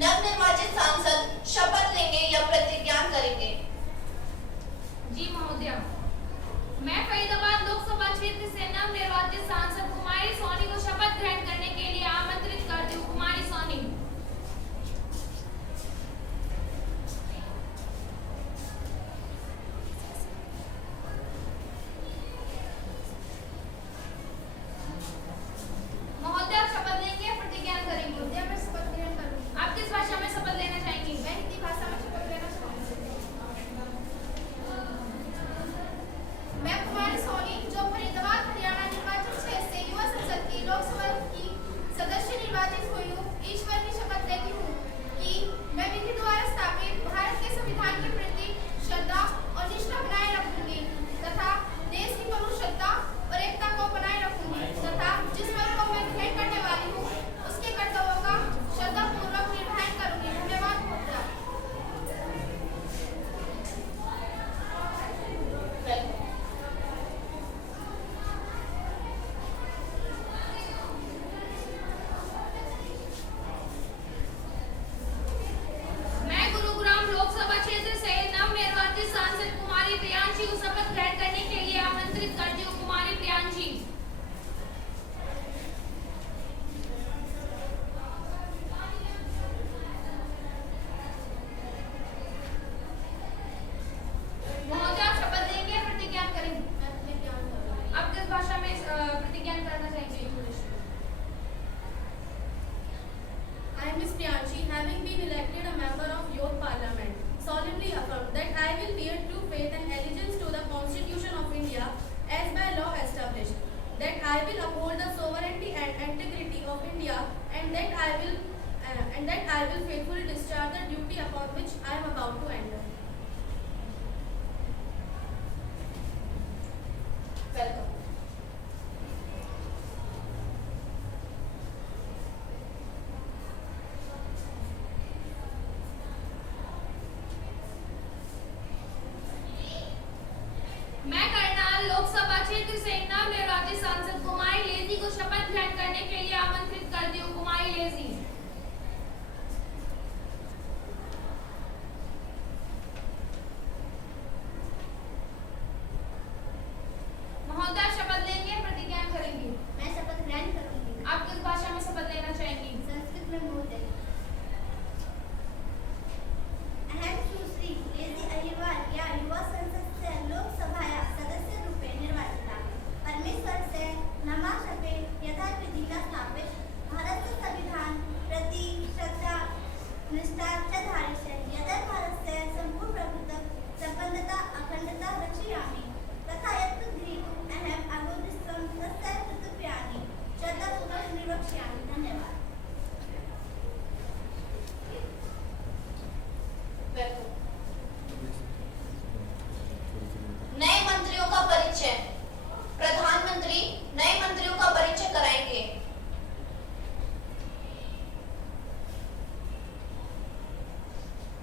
नवनिर्वाचित सांसद शपथ लेंगे या प्रतिज्ञा करेंगे? जी महोदय, मैं फरीदाबाद लोकसभा क्षेत्र से नवनिर्वाचित सांसद कुमारी सोनी को शपथ ग्रहण करने के लिए आमंत्रित करती हूँ। कुमारी सोनी। महोदय, आप शपथ लेंगे या प्रतिज्ञा करेंगे? मैं शपथ ग्रहण करूंगी। आप किस भाषा में शपथ लेना चाहेंगी? मैं हिंदी भाषा में शपथ लेना चाहूंगी। मैं कुमारी सोनी, जो फरीदाबाद हरियाणा निर्वाचन क्षेत्र से युवा संसद की लोकसभा की सदस्य निर्वाचित हुई हूँ, ईश्वर की शपथ लेती हूँ कि मैं विधि द्वारा स्थापित भारत के संविधान के प्रति श्रद्धा और निष्ठा बनाए रखूंगी तथा देश की पवित्रता और एकता को बनाए रखूंगी तथा जिस पद को मैं ग्रहण करने वाली हूँ उसके कर्तव्यों का श्रद्धापूर्वक निर्वहन करूंगी। धन्यवाद महोदय। मैं गुरुग्राम लोकसभा क्षेत्र से नवनिर्वाचित सांसद कुमारी प्रियांशी को शपथ ग्रहण करने के लिए आमंत्रित करती हूँ। कुमारी प्रियांशी। महोदय, आप शपथ लेंगे या प्रतिज्ञा करेंगे? मैं प्रतिज्ञा करूंगी। आप किस भाषा में प्रतिज्ञा करना चाहेंगे? I, Ms. Priyanshi, having been elected a member of Youth Parliament, solemnly affirm that I will bear true faith and allegiance to the Constitution of India as by law established, that I will uphold the sovereignty and integrity of India, and that I will faithfully discharge the duty upon which I am about to enter. Welcome. मैं करनाल लोकसभा क्षेत्र से नवनिर्वाचित सांसद कुमारी lazy को शपथ ग्रहण करने के लिए आमंत्रित करती हूँ। कुमारी लेजी। महोदय, आप शपथ लेंगे या प्रतिज्ञा करेंगे? मैं शपथ ग्रहण करूंगी। आप किस भाषा में शपथ लेना चाहेंगी? संस्कृत में महोदय। अहम सुश्री लेजी अहिरवार या युवा संसद से लोकसभा सदस्य रूपे निर्वाचिता परमेश्वर से नमाशपे यथा विधिना स्थापित भारत संविधान प्रति श्रद्धा निष्ठा च धारिष्ये यथा भारत से संपूर्ण प्रभुत्व संपन्नता अखंडता रक्षयामि तथा यत् गृहीतुम् अहम् अगोदिस्त्वं तस्य कर्तव्यानि श्रद्धापूर्वक निर्वक्ष्यामि। धन्यवाद। वेलकम। नए मंत्रियों का परिचय। प्रधानमंत्री नए मंत्रियों का परिचय कराएंगे।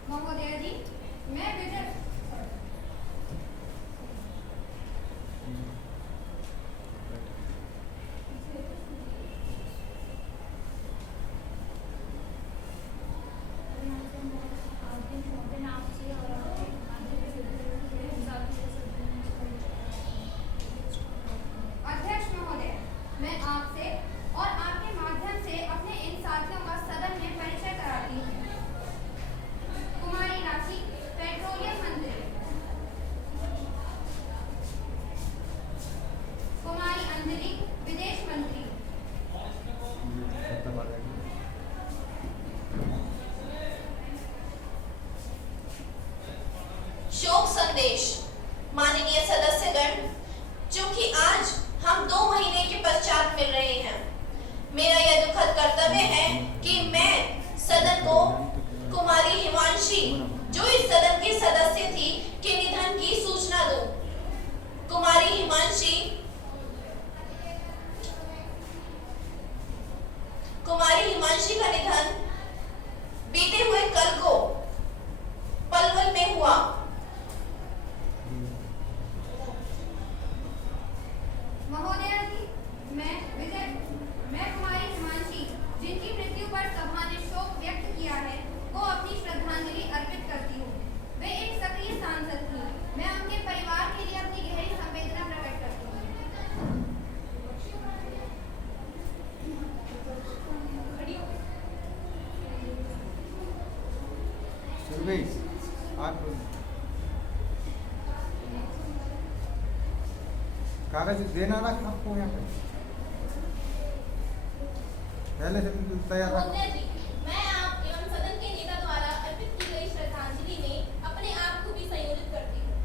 महोदय जी, मैं विजय अध्यक्ष महोदय, मैं आपसे और आपके माध्यम से अपने इन साथियों का सदन में परिचय कराती हूँ। कुमारी राखी, पेट्रोलियम मंत्री। कुमारी अंजलि, विदेश मंत्री। शोक संदेश। माननीय सदस्यगण, चूंकि आज हम 2 महीने के पश्चात मिल रहे हैं, मेरा यह दुखद कर्तव्य है कि मैं सदन को कुमारी हिमांशी, जो इस सदन की सदस्य थी, के निधन की सूचना दूं। कुमारी हिमांशी का निधन बीते हुए कल को पलवल में हुआ। महोदया जी, मैं कुमारी हिमांशी, जिनकी मृत्यु पर सभा ने शोक व्यक्त किया है, आप कागज देना रख आपको यहाँ पे पहले से तैयार रख। महोदय जी, मैं आप एवं सदन के नेता द्वारा अर्पित की गई श्रद्धांजलि में अपने आप को भी संयोजित करती हूँ।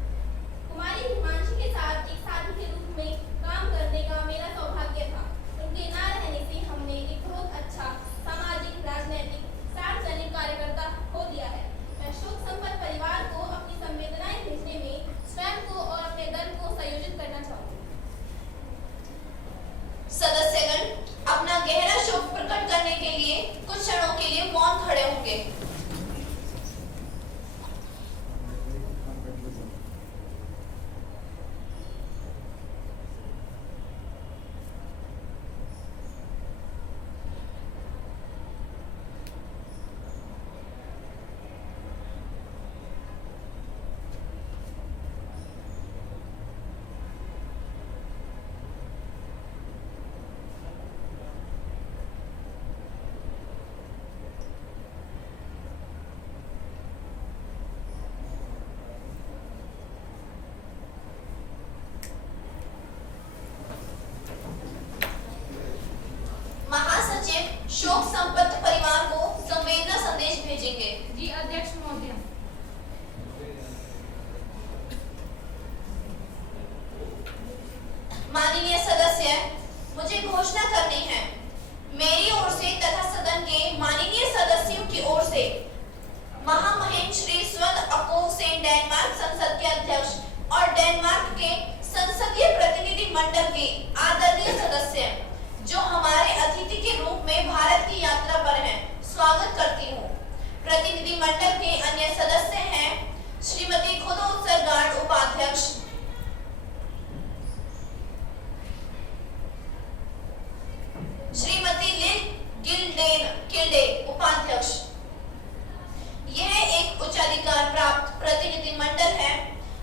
कुमारी हिमांशी के साथ एक साथी के रूप में काम करने का मेरा सौभाग्य था। उनके ना रहने से हमने एक बहुत अच्छा सामाजिक, राजनैतिक, सार्वजनिक कार्यकर्ता खो दिया है। मैं शोक संपन्न परिवार को अपनी संवेदनाएं भेजने में स्वयं को और अपने दल को संयोजित करना चाहूँगी। सदस्यगण अपना गहरा शोक प्रकट करने के लिए कुछ क्षणों के लिए मौन खड़े होंगे। महासचिव शोक संपन्न परिवार को संवेदना संदेश भेजेंगे। जी अध्यक्ष महोदय। माननीय सदस्य, मुझे घोषणा करनी है। मेरी ओर से तथा सदन के माननीय सदस्यों की ओर से महामहिम श्री स्वन अकोसेन डेनमार्क संसद के अध्यक्ष और डेनमार्क के संसदीय प्रतिनिधि मंडल के आदरणीय सदस्य जो हमारे अतिथि के रूप में भारत की यात्रा पर हैं, स्वागत करती हूँ। प्रतिनिधि मंडल के अन्य सदस्य हैं श्रीमती खुदोत्सर गार्ड उपाध्यक्ष, श्रीमती लिल गिल्डेन किल्डे उपाध्यक्ष। यह एक उच्चाधिकार प्राप्त प्रतिनिधि मंडल है।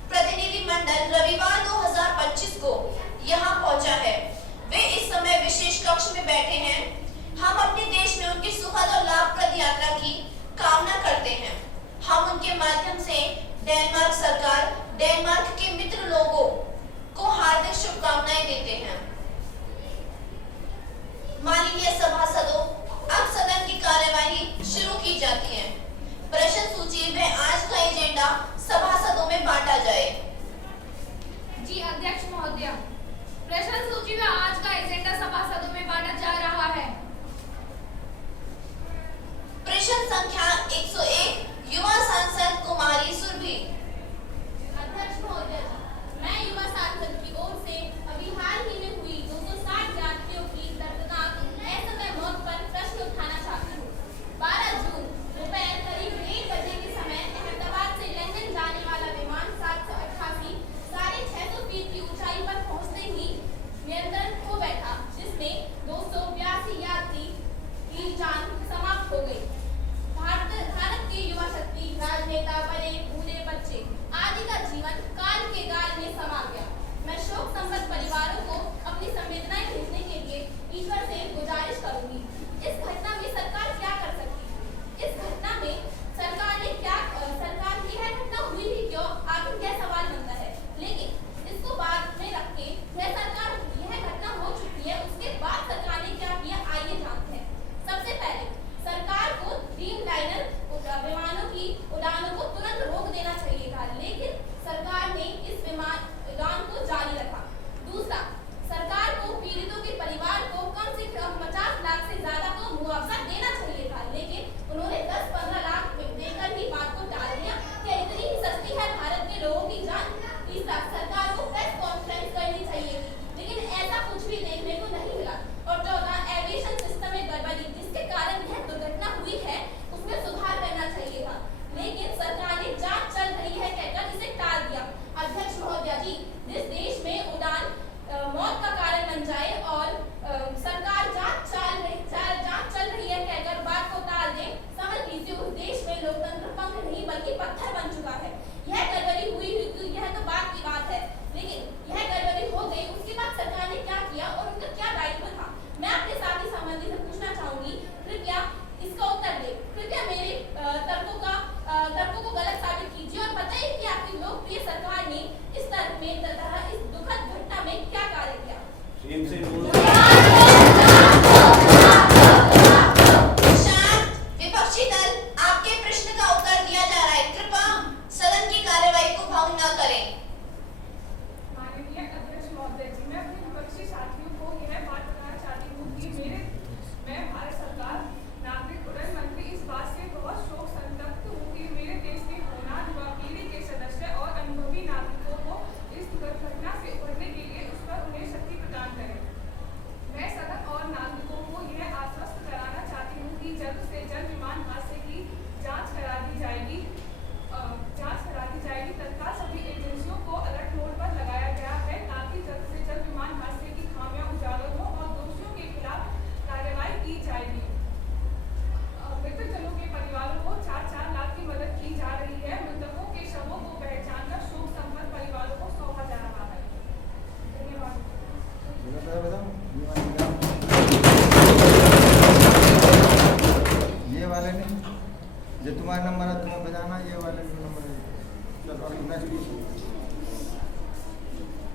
प्रतिनिधि मंडल रविवार 2025 को यहाँ पहुंचा है। वे इस समय विशेष कक्ष में बैठे हैं। हम अपने देश में उनकी सुखद और लाभप्रद यात्रा की कामना करते हैं। हम उनके माध्यम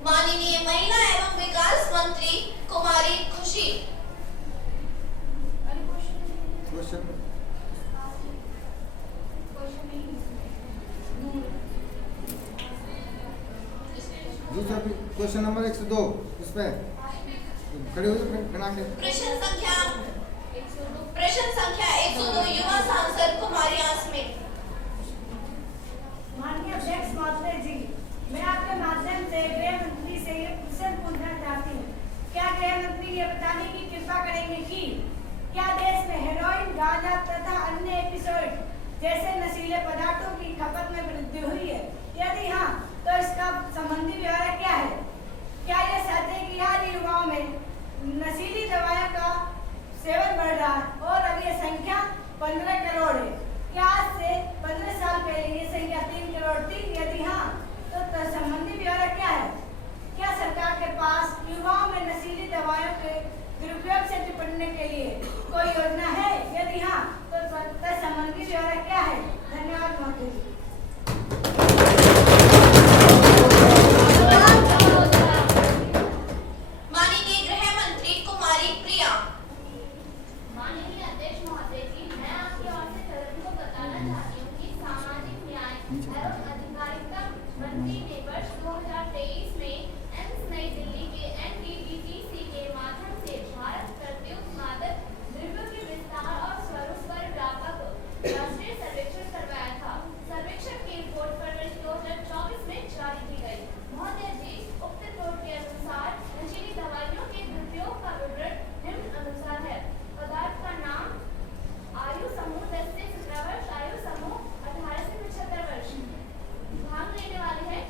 माननीय महिला एवं विकास मंत्री कुमारी खुशी। क्वेश्चन दूसरा क्वेश्चन नंबर 102 इस पे खड़े हो जाओ बना के। प्रश्न संख्या 102 युवा सांसद कुमारी आसमी। माननीय अध्यक्ष महोदय जी, मैं आपके माध्यम से गृह मंत्री से ये प्रश्न पूछना चाहती हूँ। क्या गृह मंत्री ये बताने की कृपा करेंगे कि क्या देश में हेरोइन, गांजा तथा अन्य एपिसोड जैसे नशीले पदार्थों की खपत में वृद्धि हुई है? यदि हाँ, तो इसका संबंधी ब्यौरा क्या है? क्या ये सच है कि आज युवाओं में नशीली दवाओं का सेवन बढ़ रहा है और अब ये संख्या 15 करोड़ है? क्या आज से 15 साल पहले ये संख्या 3 करोड़ थी? यदि हाँ, तो संबंधी ब्यौरा क्या है? क्या सरकार के पास युवाओं में नशीली दवाओं के दुरुपयोग से निपटने के लिए कोई योजना है? यदि हाँ, तो संबंधी ब्यौरा क्या है? धन्यवाद महोदय जी। माननीय गृह मंत्री कुमारी प्रिया। माननीय अध्यक्ष महोदय जी, मैं आपकी ओर से सदन को बताना चाहती हूँ कि सामाजिक न्याय एवं अधिकारिता मंत्री ने वर्ष 2023 में एम्स नई दिल्ली के NTTDC के माध्यम से भारत प्रत्युत मादक द्रव्यों के विस्तार और स्वरूप पर व्यापक राष्ट्रीय सर्वेक्षण करवाया था। सर्वेक्षण की रिपोर्ट फरवरी 2024 में जारी की गई। महोदय जी, उक्त रिपोर्ट के अनुसार नशीली दवाइयों के दुरुपयोग का विवरण निम्न अनुसार है। पदार्थ का नाम, आयु समूह 10 से 17 वर्ष, आयु समूह 18 से 75 वर्ष, भाग लेने वाले हैं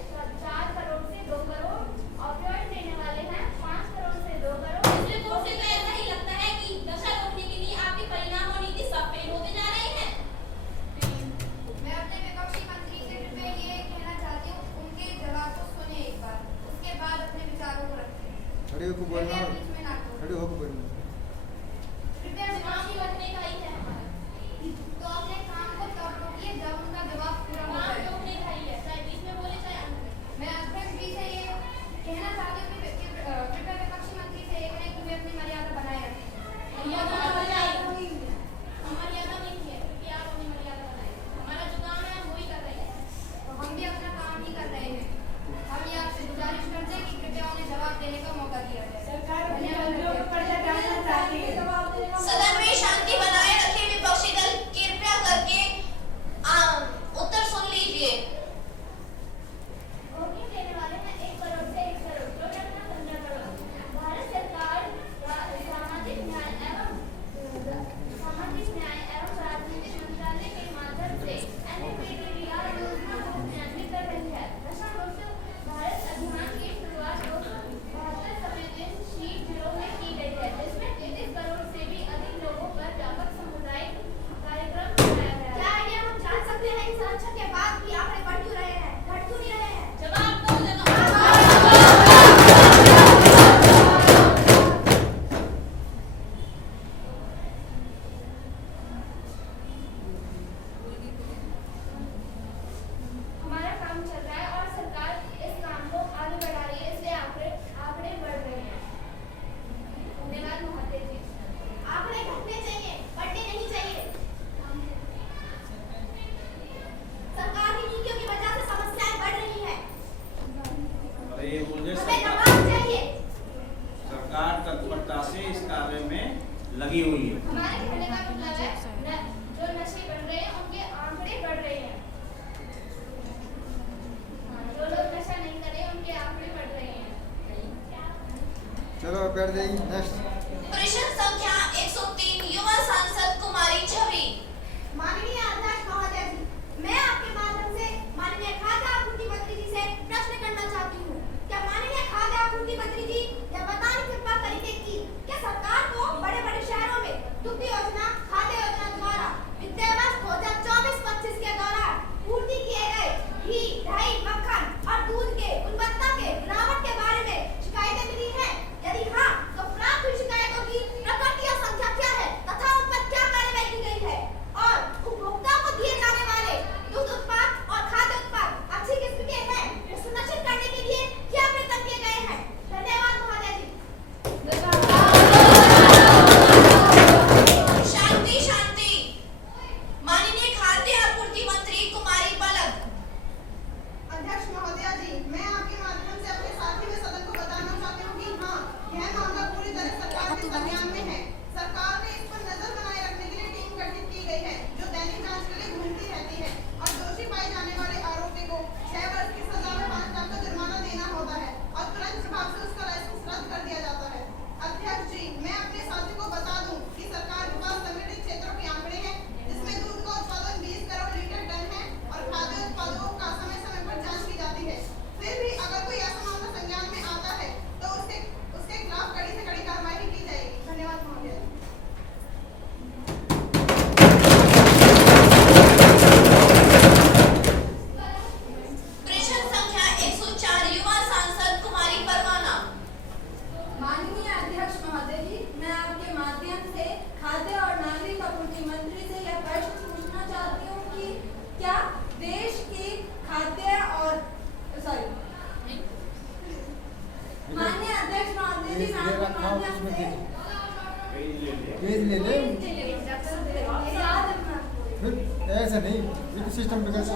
4 करोड़ से 2 करोड़, ऑपियोइड लेने वाले हैं 5 करोड़ से 2 करोड़। इस रिपोर्ट से तो ऐसा ही लगता है कि नशा रोकने के लिए आपके परिणाम और नीति सब फेल होते जा रहे हैं। मैं अपने विपक्षी मंत्री से कृपया ये कहना चाहती हूँ, उनके जवाब को सुने एक बार, उसके बाद अपने विचारों को रखें। खड़े होकर बोलना, कृपया बीच में ना टोकें। खड़े होकर बोलना। कृपया काम विपक्षी करने का ही है हमारा। तो अपने काम को तब रोकिए जब उनका जवाब पूरा हो काम जाए। रोकने का ही है, चाहे बीच में बोले चाहे अंत में। मैं अध्यक्ष जी से ये कहना चाहती हूँ कि कृपया विपक्षी मंत्री से ये कहें कि वे अपनी मर्यादा बनाए रखें। मर्यादा नहीं है, हम मर्यादा नहीं है, क्योंकि आप अपनी मर्यादा बनाए। हमारा जो काम है हम वही कर रहे हैं। तो हम भी अपना काम ही कर रहे हैं। हम ये आपसे गुजारिश करते हैं कि कृपया उन्हें जवाब देने का मौका दिया जाए। सरकार अपनी मंत्रियों को पर्चा डालना चाहती है। सदन में शांति बनाए रखे विपक्षी दल कृपया करके उत्तर सुन लीजिए। जोखिम लेने वाले हैं 1 करोड़ से 1 करोड़, टोटल 15 करोड़। भारत सरकार सामाजिक न्याय एवं राजनीतिक मंत्रालय के माध्यम से NPTDR योजना को क्रियान्वित कर रही है। नशा मुक्त भारत अभियान की शुरुआत 272 संवेदनशील जिलों में की गई है, जिसमें 33 करोड़ से भी अधिक लोगों पर व्यापक सामुदायिक कार्यक्रम चलाया गया है। क्या आइडिया हम जान सकते हैं इस संरक्षण के बाद भी आंकड़े बढ़ क्यों रहे हैं, घट क्यों नहीं रहे हैं? जवाब दो जनाब। हमारा काम चल रहा है और सरकार इस काम को आगे बढ़ा रही है, इसलिए आंकड़े बढ़ रहे हैं। धन्यवाद महोदय जी। आंकड़े घटने चाहिए, बढ़ने नहीं चाहिए। सरकार की नीतियों की वजह से समस्याएं बढ़ रही हैं। अरे ये मुझे हमें जवाब चाहिए। सरकार तत्परता से इस कार्य में लगी हुई है। हमारे कहने का मतलब है जो नशे बढ़ रहे हैं उनके आंकड़े बढ़ रहे हैं। जो लोग नशा नहीं कर रहे उनके आंकड़े बढ़ रहे हैं। चलो बैठ जाइए। नेक्स्ट प्रश्न संख्या 103 युवा सांसद कुमारी छवि। माननीय अध्यक्ष महोदय जी, मैं आपके माध्यम से माननीय खाद्य आपूर्ति मंत्री जी से प्रश्न करना चाहती हूँ। क्या माननीय खाद्य आपूर्ति मंत्री जी यह बताने कृपा करेंगे कि क्या सरकार को बड़े-बड़े शहरों में दुग्ध योजना, खाद्य योजना द्वारा वित्तीय वर्ष 2024-25 के दौरान पूर्ति किए गए घी, दही, मक्खन और दूध के गुणवत्ता के गिरावट के बारे में शिकायतें मिली हैं? यदि हाँ, तो प्राप्त हुई शिकायतों की पेज ले ले, फिर ऐसे नहीं, ये तो सिस्टम पे कैसे?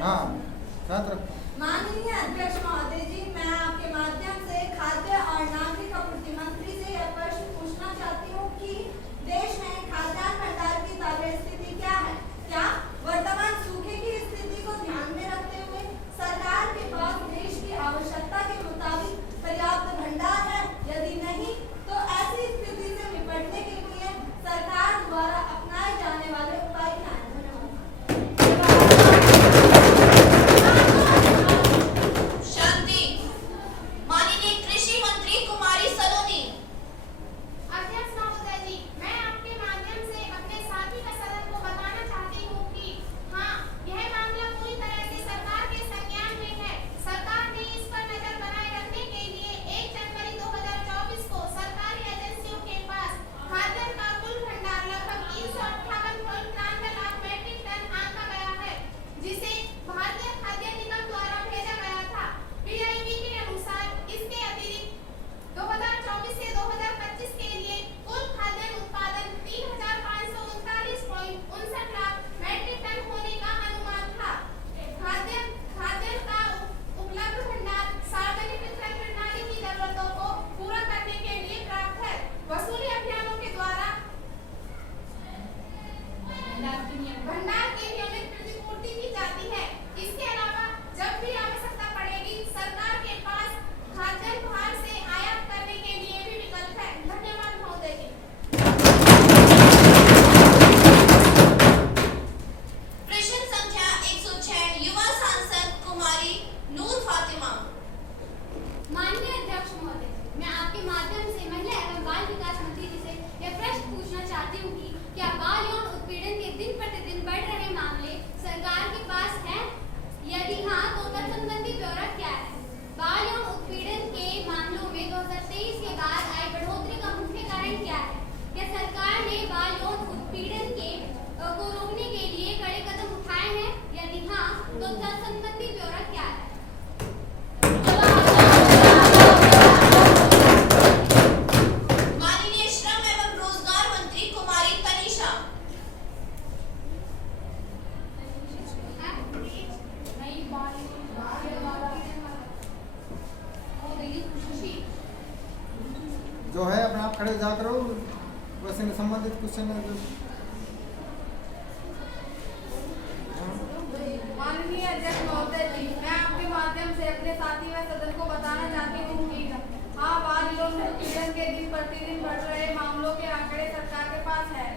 हाँ, साथ रख। माननीय अध्यक्ष महोदय जी, मैं आपके माध्यम से खाद्य और नागरिक आपूर्ति मंत्री से यह प्रश्न पूछना चाहती हूँ कि देश में खाद्यान्न भंडार की ताजा स्थिति क्या है? क्या वर्तमान सूखे की स्थिति को ध्यान में रखते हुए सरकार के पास देश की आवश्यकता के मुताबिक पर्याप्त भंडार है? यदि नहीं, तो ऐसी स्थिति से निपटने के लिए सरकार द्वारा अपनाए जाने वाले उपाय क्या हैं? शांति। माननीय कृषि मंत्री कुमारी सलोनी। अध्यक्ष महोदय जी, मैं आपके माध्यम से अपने साथी व सदन को बताना चाहती हूँ कि हाँ, यह मामला पूरी तरह से सरकार के संज्ञान में है। सरकार ने इस पर नजर बनाए रखने के लिए 1 जनवरी 2024 को सरकारी एजेंसियों के पास खाद्यान्न का कुल भंडार लगभग 358.93 लाख मीट्रिक टन आंका गया है, जिसे भारतीय खाद्य निगम द्वारा भेजा गया था। पीआईबी के अनुसार इसके अतिरिक्त 2024 से 2025 के लिए कुल खाद्यान्न उत्पादन 3,539.59 लाख मीट्रिक टन होने का अनुमान था। खाद्यान्न का उपलब्ध भंडार सार्वजनिक वितरण प्रणाली की जरूरतों को पूरा करने के लिए प्राप्त है। वसूली अभियानों के द्वारा भंडार की नियमित प्रतिपूर्ति की जाती है। इसके अलावा जब भी आवश्यकता पड़ेगी, सरकार के पास खाद्यान्न बाहर से आयात करने के लिए भी विकल्प है। धन्यवाद महोदय जी। प्रश्न संख्या 106 युवा सांसद कुमारी नूर फातिमा। माननीय अध्यक्ष महोदय, मैं आपके माध्यम से महिला एवं बाल विकास मंत्री जी से यह प्रश्न पूछना चाहती हूँ कि क्या बाल यौन उत्पीड़न के दिन प्रतिदिन बढ़ रहे मामले सरकार के पास हैं? यदि हाँ, तो तत्संबंधी ब्यौरा क्या है? बाल यौन उत्पीड़न के मामलों में 2023 के बाद आई बढ़ोतरी का मुख्य कारण क्या है? क्या सरकार ने बाल यौन उत्पीड़न को रोकने के लिए कड़े कदम उठाए हैं? यदि हाँ, तो तत्संबंधी ब्यौरा क्या है? माननीय श्रम एवं रोजगार मंत्री कुमारी तनीषा। जो है अपने आप खड़े जा करो, वैसे संबंधित क्वेश्चन है जो माननीय अध्यक्ष महोदय जी, मैं आपके माध्यम से अपने साथी व सदन को बताना चाहती हूँ कि हाँ, बाल यौन उत्पीड़न के दिन प्रतिदिन बढ़ रहे मामलों के आंकड़े सरकार के पास है।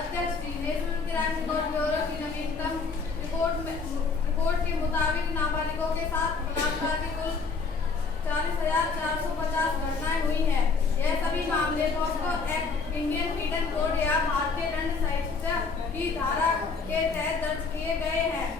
अध्यक्ष जी, नेशनल क्राइम रिकॉर्ड ब्यूरो की नवीनतम रिपोर्ट के मुताबिक नाबालिगों के साथ बलात्कार की कुल 40,450 घटनाएं हुई हैं। यह सभी मामले POCSO act, Indian penal code या भारतीय दंड संहिता की धारा के तहत दर्ज किए गए हैं।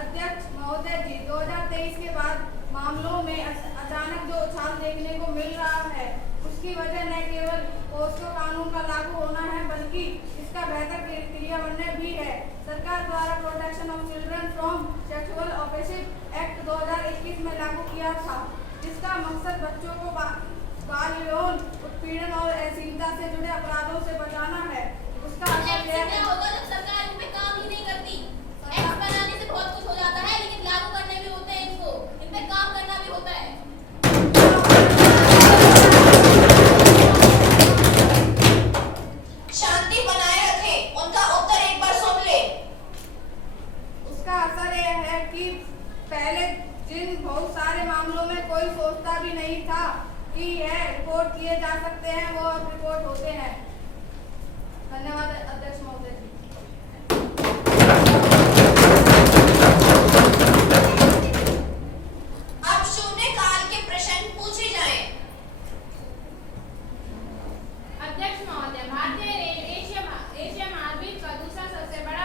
अध्यक्ष महोदय जी, 2023 के बाद मामलों में अचानक जो उछाल देखने को मिल रहा है, उसकी वजह न केवल पोस्को कानून का लागू होना है, बल्कि इसका बेहतर क्रियान्वयन भी है। सरकार द्वारा protection of children from sexual offensive act 2021 में लागू किया था, जिसका मकसद बच्चों को बाल यौन उत्पीड़न और अश्लीलता से जुड़े अपराधों से बचाना है। उसका असर यह है होगा जब सरकार इन पे काम ही नहीं करती। एक्ट बनाने से बहुत कुछ हो जाता है, लेकिन लागू करने भी होते हैं, इनको इन पे काम करना भी होता है। शांति बनाए रखें, उनका उत्तर एक बार सुन ले। उसका असर यह है कि पहले जिन बहुत सारे मामलों में कोई सोचता भी नहीं था कि यह रिपोर्ट किए जा सकते हैं, वो अब रिपोर्ट होते हैं। धन्यवाद अध्यक्ष महोदय जी। अब शून्यकाल के प्रश्न पूछे जाएं। अध्यक्ष महोदय, भारतीय रेल एशिया महाद्वीप का दूसरा सबसे बड़ा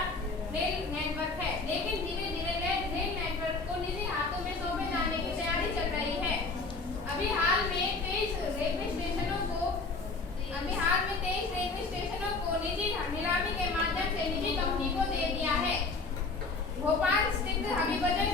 रेल नेटवर्क है, लेकिन धीरे धीरे रेल नेटवर्क को निजी हाथों में सौंपे जाने की तैयारी चल रही है। अभी हाल में 23 रेलवे स्टेशनों को निजी नीलामी के माध्यम से निजी कंपनी को दे दिया है। भोपाल स्थित हबीबगंज